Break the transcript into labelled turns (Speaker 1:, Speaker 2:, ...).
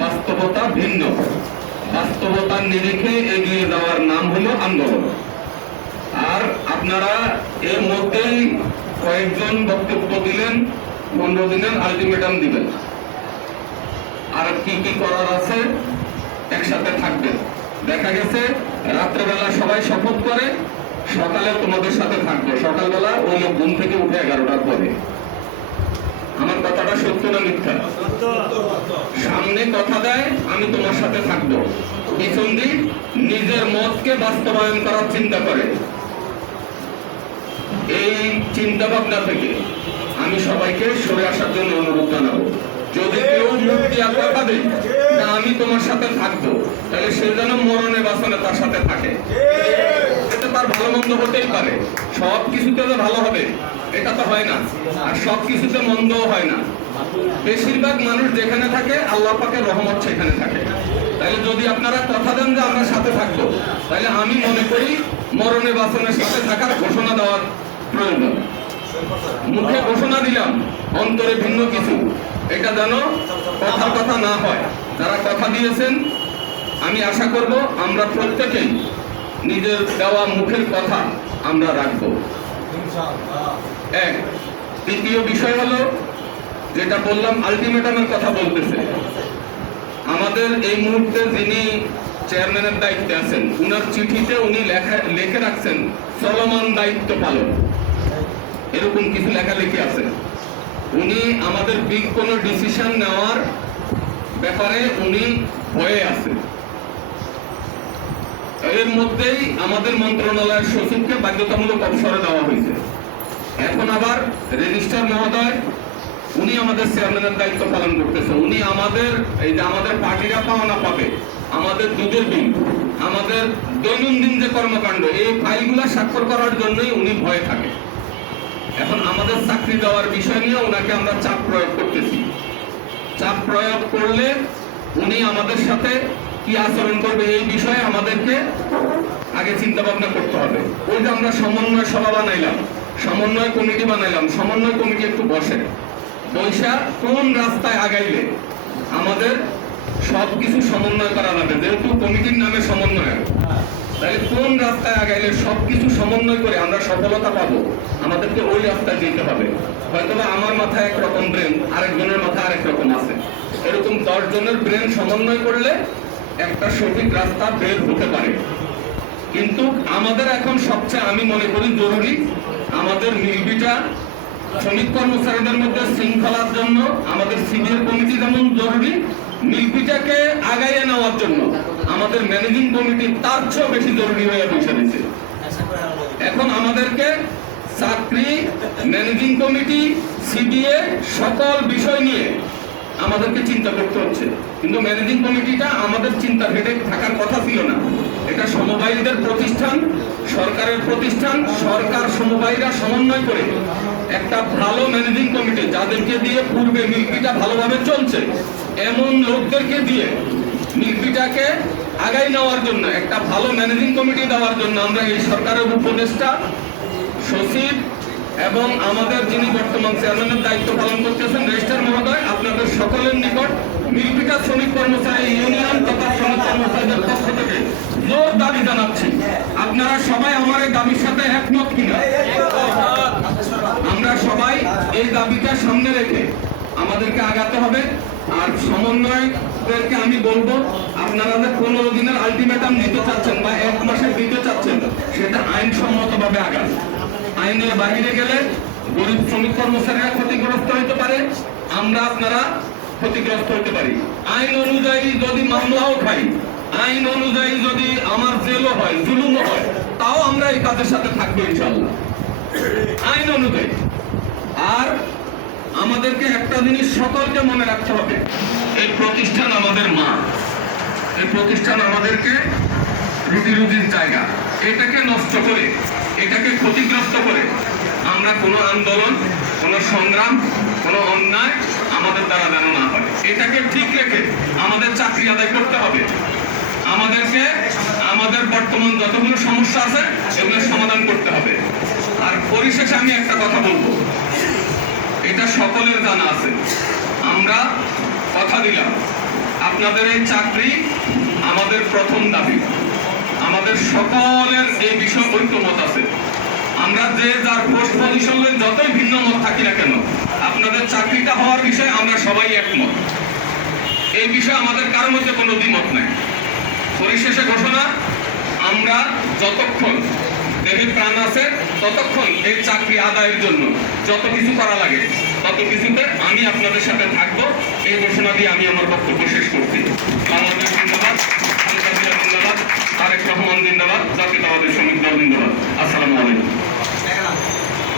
Speaker 1: বাস্তবতা ভিন্ন। বাস্তবতার নিরিখে এগিয়ে যাওয়ার নাম হলো আন্দোলন। আর আপনারা এর মধ্যেই কয়েকজন বক্তব্য দিলেন, পনেরো দিনের আলটিমেটাম দিবেন। আর কি কি করার আছে একসাথে থাকবেন। দেখা গেছে, রাত্রেবেলা সবাই শপথ করে, সকালে তোমাদের সাথে থাকবে। সকালবেলা ওই লোক ঘুম থেকে উঠে এগারোটার পরে। কথাটা সত্য না মিথ্যা। সামনে কথা দেয়, আমি তোমার সাথে থাকব। পিছন দিক নিজের মতকে বাস্তবায়ন করার চিন্তা করে। এই চিন্তা ভাবনা থেকে আমি সবাইকে সরে আসার জন্য অনুরোধ জানাব। যদি কেউ কথা দেয় না আমি তোমার সাথে থাকব, তাহলে সে যেন মরণে বাসনে তার সাথে থাকে। তার ভালো মন্দ হতেই পারে। সব কিছুতে যে ভালো হবে, এটা তো হয় না। আর সব কিছুতে মন্দও হয় না। বেশিরভাগ মানুষ যেখানে থাকে, আল্লাহ পাকের রহমত সেখানে থাকে। তাহলে যদি আপনারা কথা দেন যে আমরা সাথে থাকব, তাহলে আমি মনে করি মরণে বাসনের সাথে থাকার ঘোষণা দেওয়ার প্রয়োজন। মুখে ঘোষণা দিলাম, অন্তরে ভিন্ন কিছু। এটা যেন কথার কথা না হয়। যারা কথা দিয়েছেন, আমি আশা করব আমরা প্রত্যেকেই নিজের দেওয়া মুখের কথা আমরা রাখব। এক দ্বিতীয় বিষয় হলো, যেটা বললাম আলটিমেটামের কথা বলতেছে। আমাদের এই মুহূর্তে যিনি চেয়ারম্যানের দায়িত্বে আছেন, উনার চিঠিতে উনি লেখা, লিখে রাখছেন, চলমান দায়িত্ব পালন। এরকম কিছু লেখালেখি আছে। উনি আমাদের বিগ কোনো ডিসিশন নেওয়ার ব্যাপারে উনি ভয়ে আছে এর মধ্যেই আমাদের মন্ত্রণালয়ের সচিবকে বাধ্যতামূলক অবসরে দেওয়া হয়েছে। এখন আবার রেজিস্ট্রার মহোদয়, উনি আমাদের চেয়ারম্যানের দায়িত্ব পালন করতেছে। উনি আমাদের, এই যে আমাদের পার্টিরা পাওনা পাবে, আমাদের দুধের বিল, আমাদের দৈনন্দিন যে কর্মকাণ্ড, এই ফাইলগুলো স্বাক্ষর করার জন্যই উনি ভয়ে থাকে। এখন আমাদের চাকরি দেওয়ার বিষয় নিয়ে ওনাকে আমরা চাপ প্রয়োগ করতেছি। চাপ প্রয়োগ করলে উনি আমাদের সাথে কি আচরণ করবে এই বিষয়ে আমাদেরকে আগে চিন্তা ভাবনা করতে হবে। ওই যে আমরা সমন্বয় সভা বানাইলাম, সমন্বয় কমিটি বানাইলাম, সমন্বয় কমিটি একটু বসে। বৈশা কোন রাস্তায় আগাইলে আমাদের সব কিছু সমন্বয় করা যাবে? যেহেতু কমিটির নামে সমন্বয় তাহলে কোন রাস্তায় আগাইলে সব কিছু সমন্বয় করে আমরা সফলতা পাবো? আমাদেরকে ওই রাস্তায় যেতে হবে। হয়তো আমার মাথায় একরকম ব্রেন আরেকজনের মাথায় আরেক রকম আছে। এরকম দশ জনের ব্রেন সমন্বয় করলে একটা সঠিক রাস্তা বের হতে পারে। কিন্তু আমাদের এখন সবচেয়ে, আমি মনে করি, জরুরি আমাদের মিলবিটা শ্রমিক কর্মচারীদের মধ্যে শৃঙ্খলার জন্য, আমাদের সিনিয়র কমিটি যেমন জরুরি মিলবিটাকে আগাইয়ে নেওয়ার জন্য আমাদের ম্যানেজিং কমিটি তার চেয়েও বেশি জরুরি হয়ে বসে দিচ্ছে এখন আমাদেরকে চাকরি, ম্যানেজিং কমিটি, সিবিএ, সকল বিষয় নিয়ে আমাদেরকে চিন্তা করতে হচ্ছে। কিন্তু ম্যানেজিং কমিটিটা আমাদের চিন্তা ভেদে থাকার কথা ছিল না। এটা সমবায়ীদের প্রতিষ্ঠান, সরকারের প্রতিষ্ঠান, সরকার সমবায়ীরা সমন্বয় করে একটা ভালো ম্যানেজিং কমিটি যাদেরকে দিয়ে পূর্বে মিল্কিটা ভালোভাবে চলছে, এমন লোকদেরকে দিয়ে মিল্কিটাকে আগাই নেওয়ার জন্য, একটা ভালো ম্যানেজিং কমিটি দেওয়ার জন্য আমরা এই সরকারের উপদেষ্টা সচিব এবং আমাদের যিনি বর্তমান চেয়ারম্যানের দায়িত্ব পালন করতেছেন রেজিস্টার নিকট মিলপিটা শ্রমিক কর্মচারী ইউনিয়ন তথা শ্রমিক কর্মচারীদের পক্ষ থেকে জোর দাবি জানাচ্ছি। আপনারা সবাই আমার এই দাবির সাথে একমত কিনা? আমরা সবাই এই দাবিটা সামনে রেখে আমাদেরকে আগাতে হবে। আর সমন্বয়কদেরকে আমি বলব, আপনারা যে পনেরো দিনের আলটিমেটাম দিতে চাচ্ছেন বা এক মাসে দিতে চাচ্ছেন, সেটা আইনসম্মত ভাবে আগান। আইনের বাহিরে গেলে গরিব শ্রমিক কর্মচারীরা ক্ষতিগ্রস্ত হতে পারে। আমরা আপনারা ক্ষতিগ্রস্ত হতে পারি। আইন অনুযায়ী যদি মামলাও খাই, আইন অনুযায়ী যদি আমার জেলও হয়, জুলুমও হয়, তাও আমরা এই কাজের সাথে থাকব ইনশাল্লাহ আইন অনুযায়ী। আর আমাদেরকে একটা জিনিস সকলকে মনে রাখতে হবে, এই প্রতিষ্ঠান আমাদের মা। এই প্রতিষ্ঠান আমাদেরকে রুটি রুটির জায়গা। এটাকে নষ্ট করে, এটাকে ক্ষতিগ্রস্ত করে আমরা কোনো আন্দোলন, কোনো সংগ্রাম, কোনো অন্যায় আমাদের দ্বারা যেন না হয়। এটাকে ঠিক রেখে আমাদের চাকরি আদায় করতে হবে। আমাদেরকে আমাদের বর্তমান যতগুলো সমস্যা আছে এগুলোর সমাধান করতে হবে। আর পরিশেষে আমি একটা কথা বলব। এটা সকলের জানা আছে। আমরা কথা দিলাম। আপনাদের এই চাকরি আমাদের প্রথম দাবি। আমাদের সকলের এই বিষয় ঐক্যমত আছে। আমরা যে যার পোস্ট পজিশনে যতই ভিন্ন মত থাকি না কেন আপনাদের চাকরিটা হওয়ার বিষয়ে আমরা সবাই একমত। এই বিষয়ে আমাদের কারোর মধ্যে কোনো দ্বিমত নাই। পরিশেষে ঘোষণা, আমরা যতক্ষণ দেহে প্রাণ আছে, ততক্ষণ এই চাকরি আদায়ের জন্য যত কিছু করা লাগে, তত কিছুতে আমি আপনাদের সাথে থাকব। এই ঘোষণা দিয়ে আমি আমার বক্তব্য শেষ করছি। বাংলাদেশ তারেক রহমান জিন্দাবাদ, জাতীয়তাবাদী শ্রমিক দল জিন্দাবাদ। আসসালামু আলাইকুম।